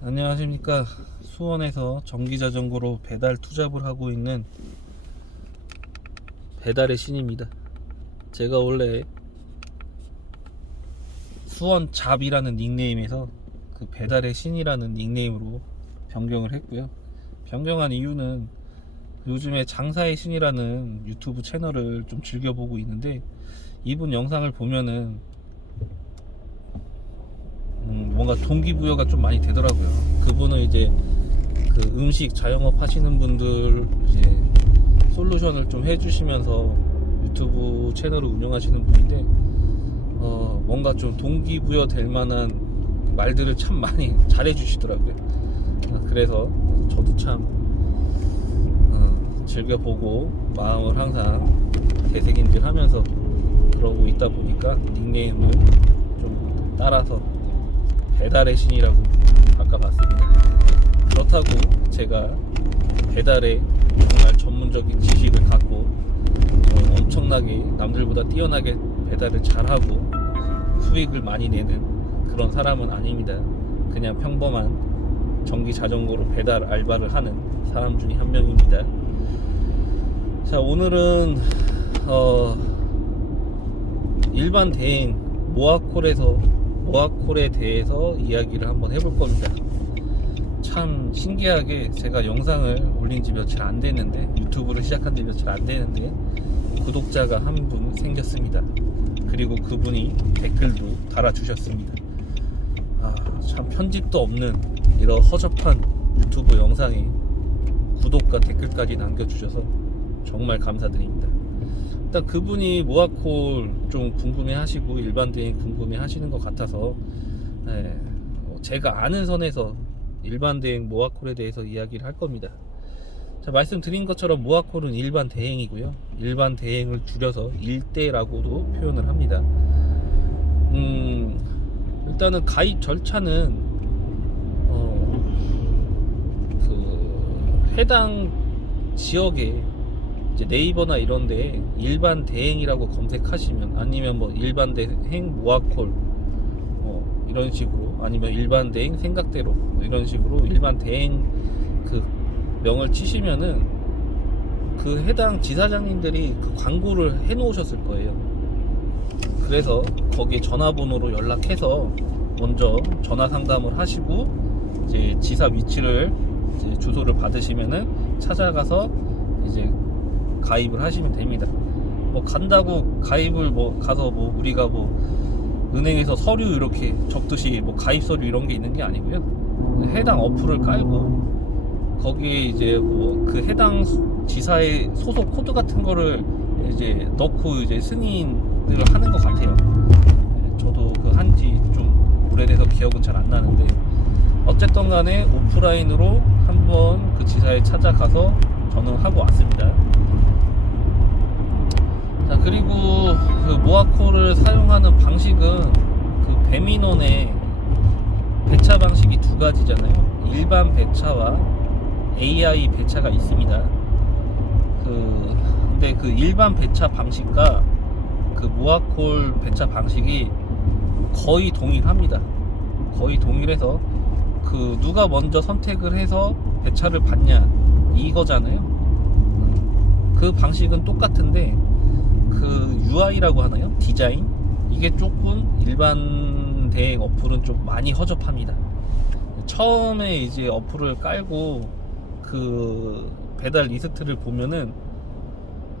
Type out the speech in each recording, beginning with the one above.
안녕하십니까. 수원에서 전기자전거로 배달 투잡을 하고 있는 배달의 신입니다. 제가 원래 수원잡이라는 닉네임에서 그 배달의 신이라는 닉네임으로 변경을 했고요. 변경한 이유는 요즘에 장사의 신이라는 유튜브 채널을 좀 즐겨보고 있는데, 이분 영상을 보면은 뭔가 동기부여가 좀 많이 되더라고요. 그분은 이제 그 음식 자영업 하시는 분들 이제 솔루션을 좀 해주시면서 유튜브 채널을 운영하시는 분인데, 뭔가 좀 동기부여 될 만한 말들을 참 많이 잘해주시더라고요. 그래서 저도 참 즐겨보고 마음을 항상 되새김질하면서 그러고 있다 보니까 닉네임을 좀 따라서 배달의 신이라고 바꿔봤습니다. 그렇다고 제가 배달에 정말 전문적인 지식을 갖고 엄청나게 남들보다 뛰어나게 배달을 잘하고 수익을 많이 내는 그런 사람은 아닙니다. 그냥 평범한 전기 자전거로 배달 알바를 하는 사람 중에 한 명입니다. 자, 오늘은 일반 대행 모아콜에 대해서 이야기를 한번 해볼 겁니다. 참 신기하게 제가 영상을 올린 지 며칠 안 됐는데, 유튜브를 시작한 지 며칠 안 되는데 구독자가 한 분 생겼습니다. 그리고 그분이 댓글도 달아주셨습니다. 참 편집도 없는 이런 허접한 유튜브 영상에 구독과 댓글까지 남겨주셔서 정말 감사드립니다. 일단 그분이 모아콜 좀 궁금해 하시고 일반 대행 궁금해 하시는 것 같아서, 제가 아는 선에서 일반 대행 모아콜에 대해서 이야기를 할 겁니다. 자, 말씀드린 것처럼 모아콜은 일반 대행이고요. 일반 대행을 줄여서 일대라고도 표현을 합니다. 일단은 가입 절차는 해당 지역에 이제 네이버나 이런데 일반 대행이라고 검색하시면, 아니면 뭐 일반 대행 모아콜 이런 식으로, 아니면 일반 대행 생각대로 이런 식으로 일반 대행 그 명을 치시면은 그 해당 지사장님들이 그 광고를 해 놓으셨을 거예요. 그래서 거기 전화번호로 연락해서 먼저 전화 상담을 하시고, 이제 지사 위치를 이제 주소를 받으시면은 찾아가서 이제 가입을 하시면 됩니다. 뭐 간다고 가입을 뭐 가서 뭐 우리가 뭐 은행에서 서류 이렇게 적듯이 뭐 가입 서류 이런 게 있는 게 아니고요. 해당 어플을 깔고 거기에 이제 뭐 그 해당 지사의 소속 코드 같은 거를 이제 넣고 이제 승인을 하는 것 같아요. 저도 그 한지 좀 오래돼서 기억은 잘 안 나는데, 어쨌든 간에 오프라인으로 한번 그 지사에 찾아가서 저는 하고 왔습니다. 자, 그리고 그 모아콜을 사용하는 방식은 그 배민원의 배차 방식이 두 가지잖아요. 일반 배차와 AI 배차가 있습니다. 근데 그 일반 배차 방식과 그 모아콜 배차 방식이 거의 동일합니다. 거의 동일해서 그 누가 먼저 선택을 해서 배차를 받냐 이거잖아요. 그 방식은 똑같은데 그 UI라고 하나요? 디자인? 이게 조금 일반 대행 어플은 좀 많이 허접합니다. 처음에 이제 어플을 깔고 그 배달 리스트를 보면은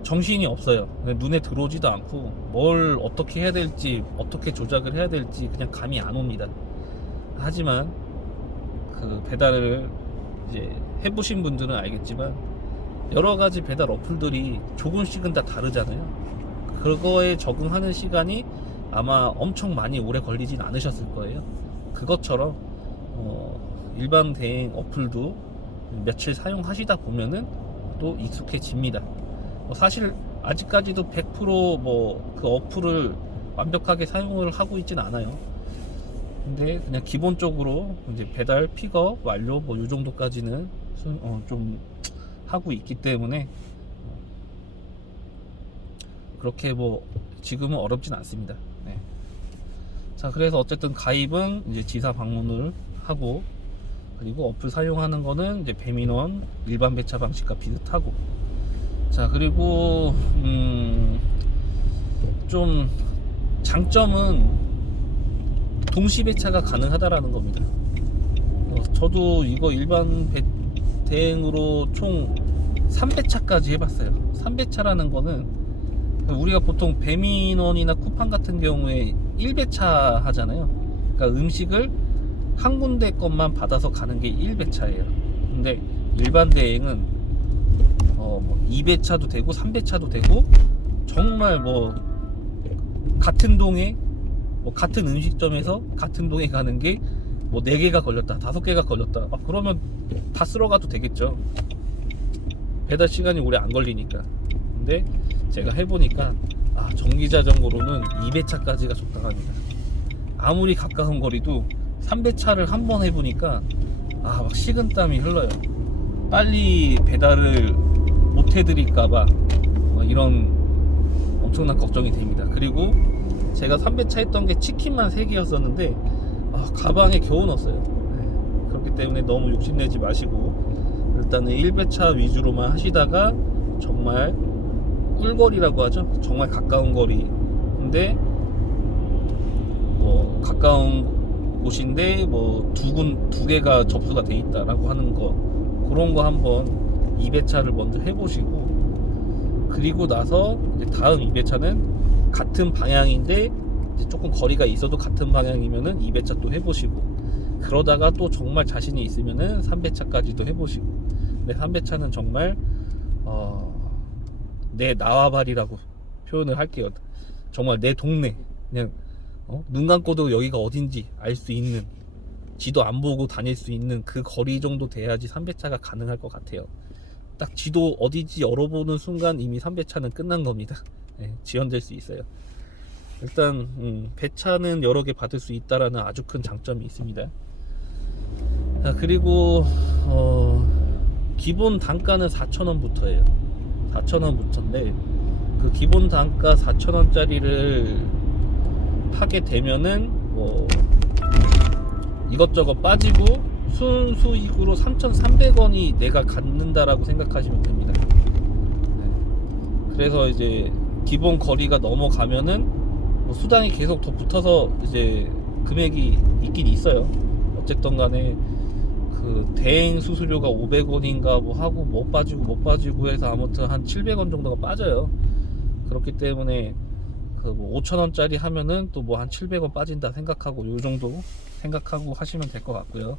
정신이 없어요. 눈에 들어오지도 않고 뭘 어떻게 해야 될지, 어떻게 조작을 해야 될지 그냥 감이 안 옵니다. 하지만 그 배달을 이제 해보신 분들은 알겠지만 여러 가지 배달 어플들이 조금씩은 다 다르잖아요. 그거에 적응하는 시간이 아마 엄청 많이 오래 걸리진 않으셨을 거예요. 그것처럼 일반 대행 어플도 며칠 사용하시다 보면은 또 익숙해집니다. 사실 아직까지도 100% 그 어플을 완벽하게 사용을 하고 있진 않아요. 근데 그냥 기본적으로 이제 배달 픽업 완료 뭐 요 정도까지는 좀 하고 있기 때문에 그렇게 뭐 지금은 어렵진 않습니다. 네. 자, 그래서 어쨌든 가입은 이제 지사 방문을 하고, 그리고 어플 사용하는 거는 이제 배민원 일반 배차 방식과 비슷하고. 자, 그리고 좀 장점은 동시 배차가 가능하다라는 겁니다. 저도 이거 일반 대행으로 총 3배차까지 해봤어요. 3배차라는 거는 우리가 보통 배민원이나 쿠팡 같은 경우에 1배차 하잖아요. 그러니까 음식을 한 군데 것만 받아서 가는 게 1배차예요. 근데 일반 대행은 2배차도 되고 3배차도 되고, 정말 뭐 같은 동에 같은 음식점에서 같은 동에 가는 게 뭐 4개가 걸렸다, 5개가 걸렸다, 그러면 다 쓸어 가도 되겠죠. 배달 시간이 오래 안 걸리니까. 근데 제가 해보니까 정기자전거로는 2배차까지가 적당합니다. 아무리 가까운 거리도 3배차를 한 번 해보니까 막 식은땀이 흘러요. 빨리 배달을 못 해드릴까봐 이런 엄청난 걱정이 됩니다. 그리고 제가 3배차 했던 게 치킨만 3개였었는데 가방에 겨우 넣었어요. 그렇기 때문에 너무 욕심내지 마시고 일단은 1배차 위주로만 하시다가 정말 꿀거리라고 하죠. 정말 가까운 거리. 근데 뭐 가까운 곳인데 뭐 두 개가 접수가 돼 있다라고 하는 거, 그런 거 한번 2배차를 먼저 해보시고, 그리고 나서 이제 다음 2배차는 같은 방향인데 이제 조금 거리가 있어도 같은 방향이면은 2배차 또 해보시고, 그러다가 또 정말 자신이 있으면은 3배차까지도 해보시고. 근데 3배차는 정말 내 나와바리라고 표현을 할게요. 정말 내 동네, 그냥 눈 감고도 여기가 어딘지 알 수 있는, 지도 안 보고 다닐 수 있는 그 거리 정도 돼야지 3배차가 가능할 것 같아요. 딱 지도 어디지 열어보는 순간 이미 3배차는 끝난 겁니다. 지연될 수 있어요. 일단 배차는 여러 개 받을 수 있다라는 아주 큰 장점이 있습니다. 자, 그리고 기본 단가는 4,000원부터예요. 4,000원부터인데 그 기본 단가 4,000원짜리를 하게 되면은 이것저것 빠지고 순수익으로 3,300원이 내가 갖는다라고 생각하시면 됩니다. 그래서 이제 기본 거리가 넘어가면은 수당이 계속 더 붙어서 이제 금액이 있긴 있어요. 어쨌든 간에 그 대행 수수료가 500원인가 뭐 하고 못 빠지고 해서 아무튼 한 700원 정도가 빠져요. 그렇기 때문에 그 뭐 5,000원짜리 하면은 또 뭐 한 700원 빠진다 생각하고, 요 정도 생각하고 하시면 될 것 같고요.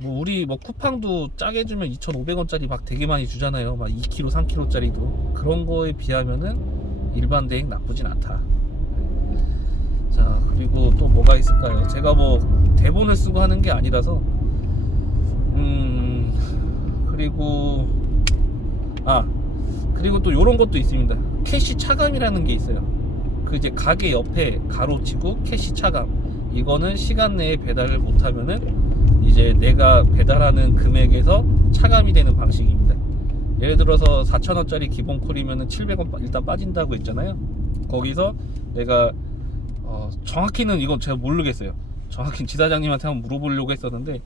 뭐 우리 뭐 쿠팡도 짜게 주면 2,500원짜리 막 되게 많이 주잖아요. 막 2kg, 3kg짜리도. 그런 거에 비하면은 일반 대행 나쁘진 않다. 자, 그리고 또 뭐가 있을까요? 제가 뭐 대본을 쓰고 하는 게 아니라서 그리고 또 요런 것도 있습니다. 캐시 차감이라는 게 있어요. 그 이제 가게 옆에 가로치고 캐시 차감, 이거는 시간 내에 배달을 못하면은 이제 내가 배달하는 금액에서 차감이 되는 방식입니다. 예를 들어서 4,000원짜리 기본 콜이면은 700원 일단 빠진다고 했잖아요. 거기서 내가 정확히는 이건 제가 모르겠어요. 정확히 지사장님한테 한번 물어보려고 했었는데,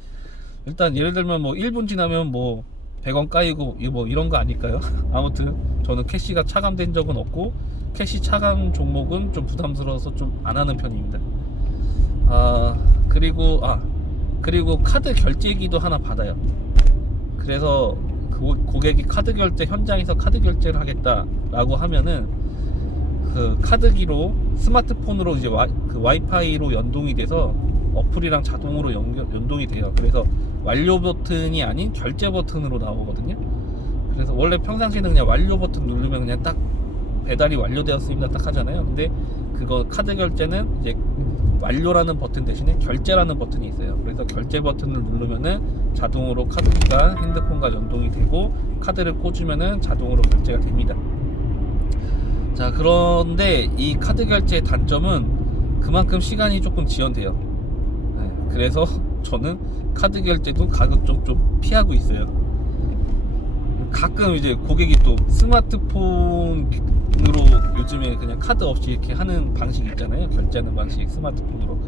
일단 예를 들면 뭐 1분 지나면 뭐 100원 까이고 뭐 이런 거 아닐까요? 아무튼 저는 캐시가 차감된 적은 없고, 캐시 차감 종목은 좀 부담스러워서 좀 안 하는 편입니다. 그리고 카드 결제기도 하나 받아요. 그래서 고객이 카드 결제, 현장에서 카드 결제를 하겠다라고 하면은 그 카드기로 스마트폰으로 이제 그 와이파이로 연동이 돼서 어플이랑 자동으로 연동이 돼요. 그래서 완료 버튼이 아닌 결제 버튼으로 나오거든요. 그래서 원래 평상시에는 그냥 완료 버튼 누르면 그냥 딱 배달이 완료되었습니다 딱 하잖아요. 근데 그거 카드 결제는 이제 완료라는 버튼 대신에 결제라는 버튼이 있어요. 그래서 결제 버튼을 누르면은 자동으로 카드가 핸드폰과 연동이 되고, 카드를 꽂으면은 자동으로 결제가 됩니다. 자, 그런데 이 카드 결제의 단점은 그만큼 시간이 조금 지연돼요. 그래서 저는 카드 결제도 가급적 좀 피하고 있어요. 가끔 이제 고객이 또 스마트폰으로 요즘에 그냥 카드 없이 이렇게 하는 방식 있잖아요. 결제하는 방식 스마트폰으로.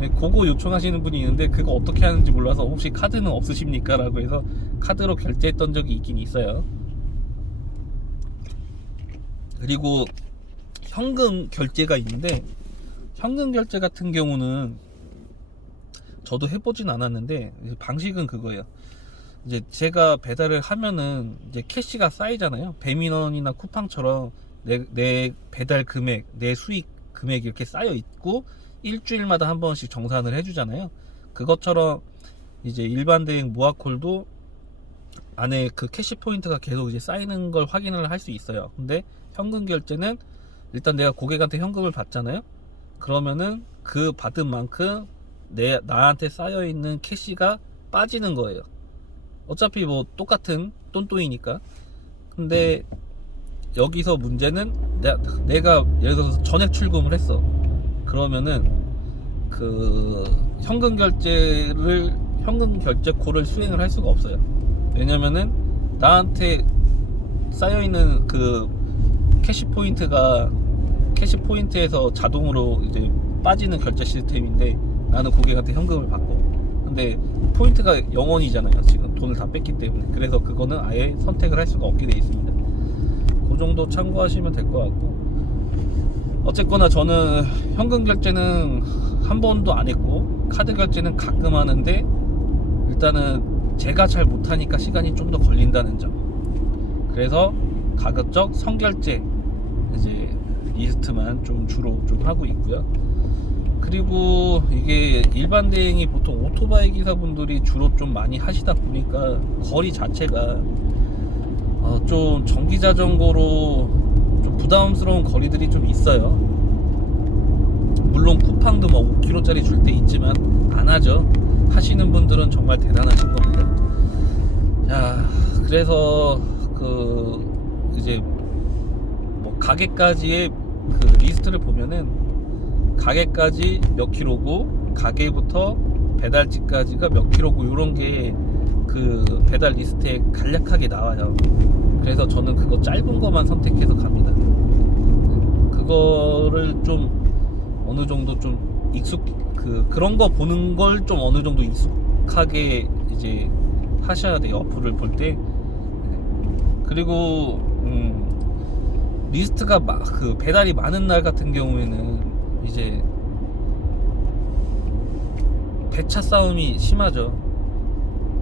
네, 그거 요청하시는 분이 있는데 그거 어떻게 하는지 몰라서 혹시 카드는 없으십니까? 라고 해서 카드로 결제했던 적이 있긴 있어요. 그리고 현금 결제가 있는데, 현금 결제 같은 경우는 저도 해보진 않았는데 방식은 그거예요. 이제 제가 배달을 하면은 이제 캐시가 쌓이잖아요. 배민원이나 쿠팡처럼 내 배달 금액, 내 수익 금액이 이렇게 쌓여 있고 일주일마다 한 번씩 정산을 해주잖아요. 그것처럼 이제 일반 대행 무아콜도 안에 그 캐시 포인트가 계속 이제 쌓이는 걸 확인을 할 수 있어요. 근데 현금 결제는 일단 내가 고객한테 현금을 받잖아요. 그러면은 그 받은 만큼 나한테 쌓여 있는 캐시가 빠지는 거예요. 어차피 뭐 똑같은 똔똔이니까. 근데 여기서 문제는 내가 예를 들어서 전액 출금을 했어. 그러면은 그 현금 결제 콜을 수행을 할 수가 없어요. 왜냐면은 나한테 쌓여 있는 그 캐시 포인트에서 자동으로 이제 빠지는 결제 시스템인데 나는 고객한테 현금을 받고, 근데 포인트가 0원이잖아요. 지금 돈을 다 뺐기 때문에. 그래서 그거는 아예 선택을 할 수가 없게 돼 있습니다. 그 정도 참고하시면 될 것 같고, 어쨌거나 저는 현금 결제는 한 번도 안 했고 카드 결제는 가끔 하는데, 일단은 제가 잘 못하니까 시간이 좀 더 걸린다는 점. 그래서 가급적 선결제 이제 리스트만 좀 주로 좀 하고 있고요. 그리고 이게 일반 대행이 보통 오토바이 기사분들이 주로 좀 많이 하시다 보니까 거리 자체가 좀 전기 자전거로 좀 부담스러운 거리들이 좀 있어요. 물론 쿠팡도 뭐 5km짜리 줄 때 있지만 안 하죠. 하시는 분들은 정말 대단하신 겁니다. 자, 그래서 그 이제 뭐 가게까지의 그 리스트를 보면은 가게까지 몇 킬로고 가게부터 배달지까지가 몇 킬로고 요런 게 그 배달 리스트에 간략하게 나와요. 그래서 저는 그거 짧은 거만 선택해서 갑니다. 그거를 좀 어느 정도 좀 그런 거 보는 걸 좀 어느 정도 익숙하게 이제 하셔야 돼요. 어플을 볼 때. 그리고 리스트가 그 배달이 많은 날 같은 경우에는 이제 배차 싸움이 심하죠.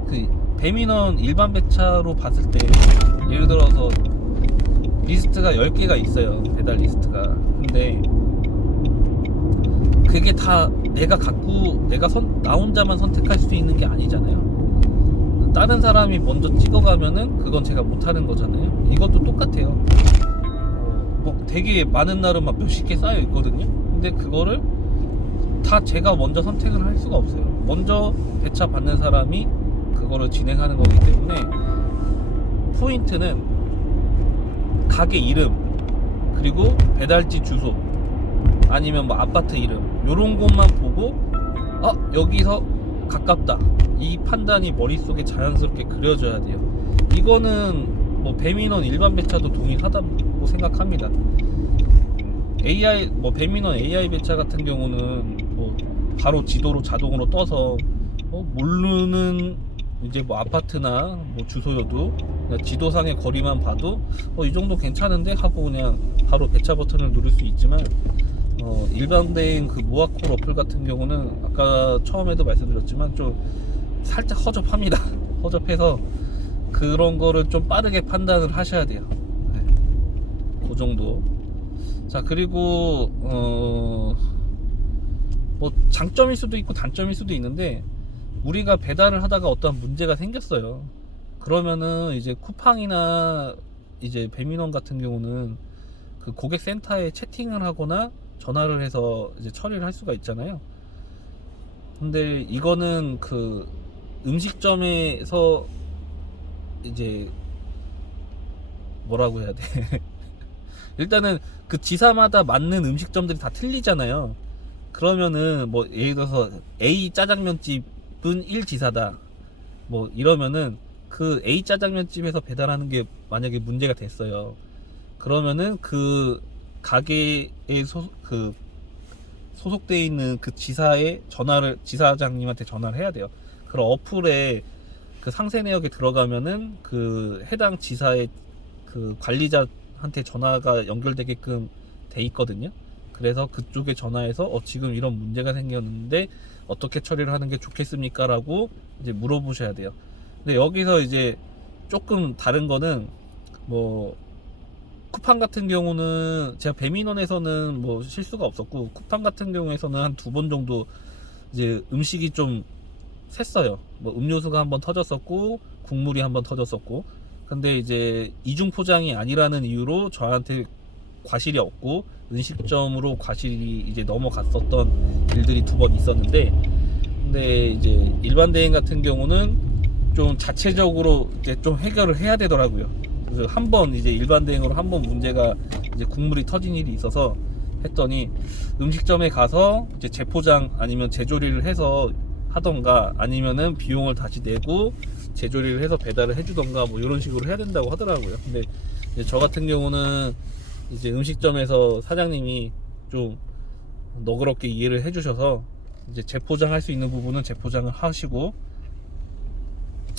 그 배민원 일반 배차로 봤을 때 예를 들어서 리스트가 10개가 있어요. 배달 리스트가. 근데 그게 다 내가 나 혼자만 선택할 수 있는 게 아니잖아요. 다른 사람이 먼저 찍어가면은 그건 제가 못하는 거잖아요. 이것도 똑같아요. 뭐 되게 많은 날은 막 몇십 개 쌓여 있거든요. 근데 그거를 다 제가 먼저 선택을 할 수가 없어요. 먼저 배차 받는 사람이 그거를 진행하는 거기 때문에 포인트는 가게 이름, 그리고 배달지 주소, 아니면 뭐 아파트 이름, 요런 곳만 보고 여기서 가깝다, 이 판단이 머릿속에 자연스럽게 그려져야 돼요. 이거는 뭐 배민원 일반 배차도 동일하다고 생각합니다. 배민원 AI 배차 같은 경우는 뭐 바로 지도로 자동으로 떠서 모르는 이제 뭐 아파트나 뭐 주소여도 그냥 지도상의 거리만 봐도 이 정도 괜찮은데 하고 그냥 바로 배차 버튼을 누를 수 있지만, 일반대행 그 무아콜 어플 같은 경우는 아까 처음에도 말씀드렸지만 좀 살짝 허접합니다. 허접해서 그런 거를 좀 빠르게 판단을 하셔야 돼요. 네. 그 정도. 자, 그리고 뭐 장점일 수도 있고 단점일 수도 있는데, 우리가 배달을 하다가 어떠한 문제가 생겼어요. 그러면은 이제 쿠팡이나 이제 배민원 같은 경우는 그 고객센터에 채팅을 하거나 전화를 해서 이제 처리를 할 수가 있잖아요. 근데 이거는 그 음식점에서 이제 뭐라고 해야 돼? 일단은 그 지사마다 맞는 음식점들이 다 틀리잖아요. 그러면은 뭐 예를 들어서 A 짜장면집은 1지사다 뭐 이러면은 그 A 짜장면집에서 배달하는 게 만약에 문제가 됐어요. 그러면은 그 가게의 소속돼 있는 그 지사장님한테 전화를 해야 돼요. 그런 어플에 그 상세 내역에 들어가면은 그 해당 지사의 그 관리자한테 전화가 연결되게끔 돼 있거든요. 그래서 그쪽에 전화해서 지금 이런 문제가 생겼는데 어떻게 처리를 하는 게 좋겠습니까? 라고 이제 물어보셔야 돼요. 근데 여기서 이제 조금 다른 거는 뭐 쿠팡 같은 경우는 제가 배민원에서는 뭐 실수가 없었고, 쿠팡 같은 경우에서는 한 2번 정도 이제 음식이 좀 샜어요. 뭐 음료수가 한번 터졌었고 국물이 한번 터졌었고. 근데 이제 이중 포장이 아니라는 이유로 저한테 과실이 없고 음식점으로 과실이 이제 넘어갔었던 일들이 2번 있었는데, 근데 이제 일반 대행 같은 경우는 좀 자체적으로 이제 좀 해결을 해야 되더라고요. 그래서 한 번 이제 일반 대행으로 한 번 문제가 이제 국물이 터진 일이 있어서 했더니, 음식점에 가서 이제 재포장 아니면 재조리를 해서 하던가, 아니면은 비용을 다시 내고 재조리를 해서 배달을 해주던가, 뭐 이런 식으로 해야 된다고 하더라고요. 근데 이제 저 같은 경우는 이제 음식점에서 사장님이 좀 너그럽게 이해를 해주셔서 이제 재포장할 수 있는 부분은 재포장을 하시고,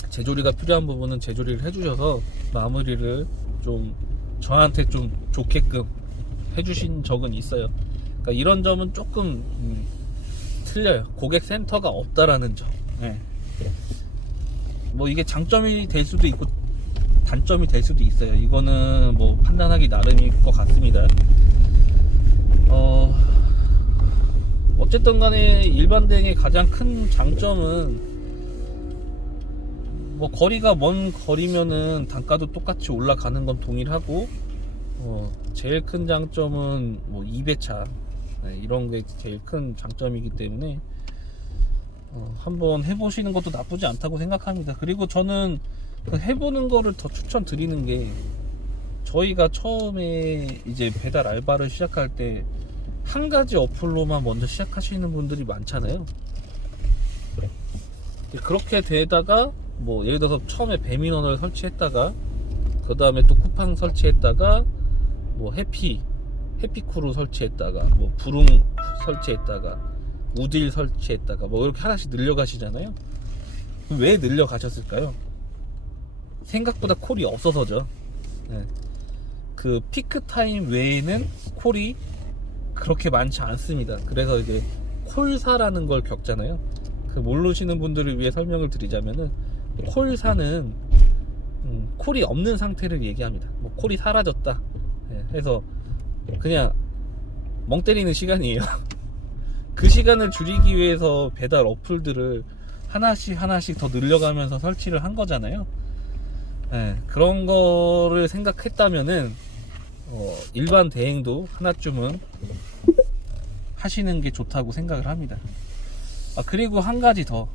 재조리가 필요한 부분은 재조리를 해주셔서 마무리를 좀 저한테 좀 좋게끔 해주신 적은 있어요. 그러니까 이런 점은 조금 틀려요. 고객 센터가 없다라는 점. 네. 뭐 이게 장점이 될 수도 있고 단점이 될 수도 있어요. 이거는 뭐 판단하기 나름일 것 같습니다. 어쨌든 간에 일반 대행의 가장 큰 장점은, 뭐 거리가 먼 거리면은 단가도 똑같이 올라가는 건 동일하고, 제일 큰 장점은 뭐 2배차, 이런 게 제일 큰 장점이기 때문에 한번 해보시는 것도 나쁘지 않다고 생각합니다. 그리고 저는 그 해보는 거를 더 추천드리는 게, 저희가 처음에 이제 배달 알바를 시작할 때 한 가지 어플로만 먼저 시작하시는 분들이 많잖아요. 그렇게 되다가 뭐 예를 들어서 처음에 배민원을 설치했다가 그 다음에 또 쿠팡 설치했다가 뭐 해피쿠루 설치했다가 뭐 부릉 설치했다가 우딜 설치했다가 뭐 이렇게 하나씩 늘려가시잖아요. 왜 늘려가셨을까요? 생각보다 콜이 없어서죠. 네. 그 피크 타임 외에는 콜이 그렇게 많지 않습니다. 그래서 이제 콜사라는 걸 겪잖아요. 그 모르시는 분들을 위해 설명을 드리자면은, 콜사는 콜이 없는 상태를 얘기합니다. 뭐 콜이 사라졌다 해서 그냥 멍 때리는 시간이에요. 그 시간을 줄이기 위해서 배달 어플들을 하나씩 더 늘려가면서 설치를 한 거잖아요. 그런 거를 생각했다면은 일반 대행도 하나쯤은 하시는 게 좋다고 생각을 합니다. 그리고 한 가지 더,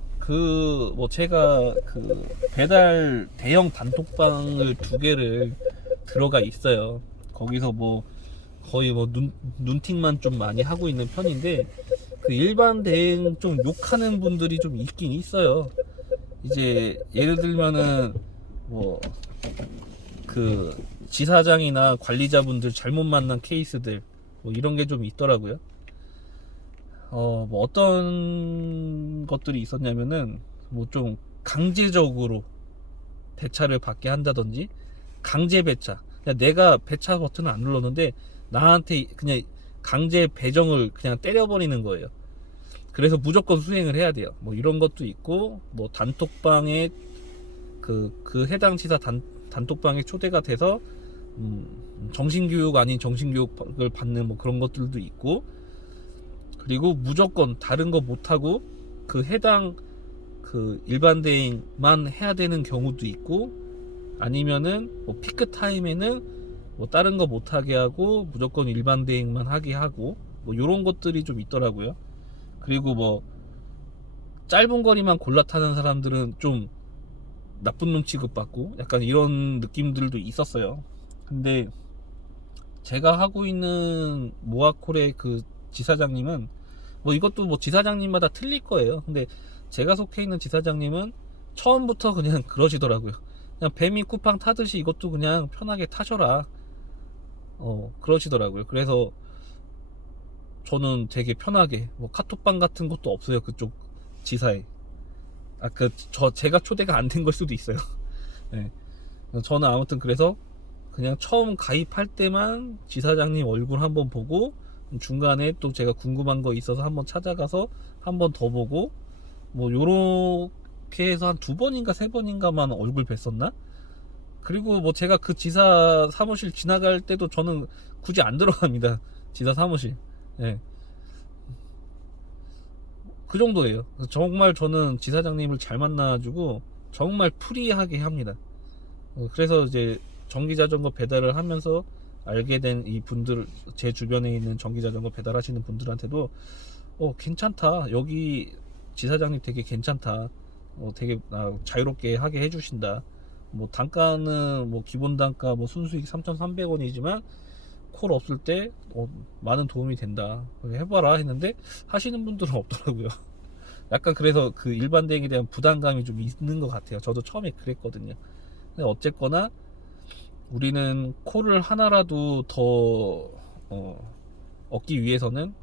뭐 제가 그 배달 대형 단톡방을 2개를 들어가 있어요. 거기서 뭐 거의 뭐 눈팅만 좀 많이 하고 있는 편인데, 그 일반 대행 좀 욕하는 분들이 좀 있긴 있어요. 이제 예를 들면은 뭐 그 지사장이나 관리자분들 잘못 만난 케이스들, 뭐 이런 게 좀 있더라고요. 뭐 어떤 것들이 있었냐면은, 뭐 좀 강제적으로 배차를 받게 한다든지, 강제 배차. 그냥 내가 배차 버튼을 안 눌렀는데 나한테 그냥 강제 배정을 그냥 때려버리는 거예요. 그래서 무조건 수행을 해야 돼요. 뭐 이런 것도 있고, 뭐 단톡방에 그 해당 지사 단톡방에 초대가 돼서 정신교육 아닌 정신교육을 받는 뭐 그런 것들도 있고, 그리고 무조건 다른 거 못하고 그 해당 그 일반 대행만 해야 되는 경우도 있고, 아니면은 뭐 피크 타임에는 뭐 다른 거 못하게 하고 무조건 일반 대행만 하게 하고, 뭐 요런 것들이 좀 있더라고요. 그리고 뭐 짧은 거리만 골라 타는 사람들은 좀 나쁜 놈 취급받고 약간 이런 느낌들도 있었어요. 근데 제가 하고 있는 모아콜의 그 지사장님은, 뭐 이것도 뭐 지사장님마다 틀릴 거예요. 근데 제가 속해 있는 지사장님은 처음부터 그냥 그러시더라고요. 그냥 뱀이 쿠팡 타듯이 이것도 그냥 편하게 타셔라, 그러시더라고요. 그래서 저는 되게 편하게 뭐 카톡방 같은 것도 없어요. 그쪽 지사에. 제가 초대가 안 된 걸 수도 있어요. 네. 저는 아무튼 그래서 그냥 처음 가입할 때만 지사장님 얼굴 한번 보고, 중간에 또 제가 궁금한 거 있어서 한번 찾아가서 한 번 더 보고, 뭐 요렇게 해서 한 2번인가 3번인가만 얼굴 뵀었나? 그리고 뭐 제가 그 지사 사무실 지나갈 때도 저는 굳이 안 들어갑니다. 지사 사무실. 예. 그 정도예요. 정말 저는 지사장님을 잘 만나가지고 정말 프리하게 합니다. 그래서 이제 전기자전거 배달을 하면서 알게 된 이 분들, 제 주변에 있는 전기자전거 배달하시는 분들한테도 괜찮다, 여기 지사장님 되게 괜찮다, 되게 자유롭게 하게 해주신다, 뭐 단가는 뭐 기본 단가 뭐 순수익 3,300원이지만 콜 없을 때 많은 도움이 된다, 해봐라 했는데 하시는 분들은 없더라고요. 약간 그래서 그 일반 대행에 대한 부담감이 좀 있는 것 같아요. 저도 처음에 그랬거든요. 근데 어쨌거나 우리는 콜을 하나라도 더 얻기 위해서는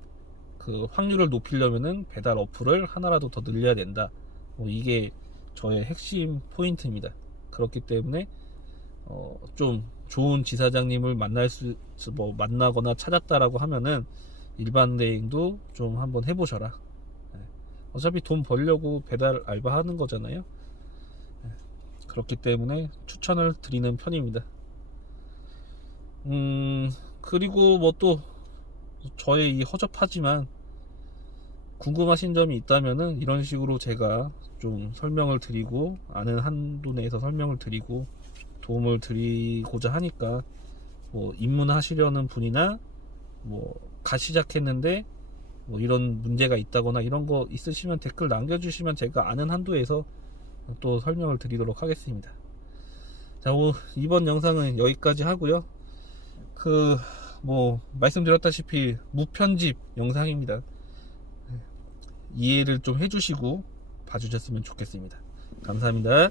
그 확률을 높이려면은 배달 어플을 하나라도 더 늘려야 된다. 이게 저의 핵심 포인트입니다. 그렇기 때문에 좀 좋은 지사장님을 만나거나 찾았다라고 하면은 일반 대행도 좀 한번 해보셔라. 어차피 돈 벌려고 배달 알바 하는 거잖아요. 그렇기 때문에 추천을 드리는 편입니다. 그리고 뭐 또 저의 이 허접하지만 궁금하신 점이 있다면은 이런 식으로 제가 좀 설명을 드리고, 아는 한도 내에서 설명을 드리고 도움을 드리고자 하니까, 뭐 입문하시려는 분이나 뭐 시작했는데 뭐 이런 문제가 있다거나 이런 거 있으시면 댓글 남겨주시면 제가 아는 한도에서 또 설명을 드리도록 하겠습니다. 자, 이번 영상은 여기까지 하고요. 뭐 말씀드렸다시피 무편집 영상입니다. 이해를 좀 해주시고 봐주셨으면 좋겠습니다. 감사합니다.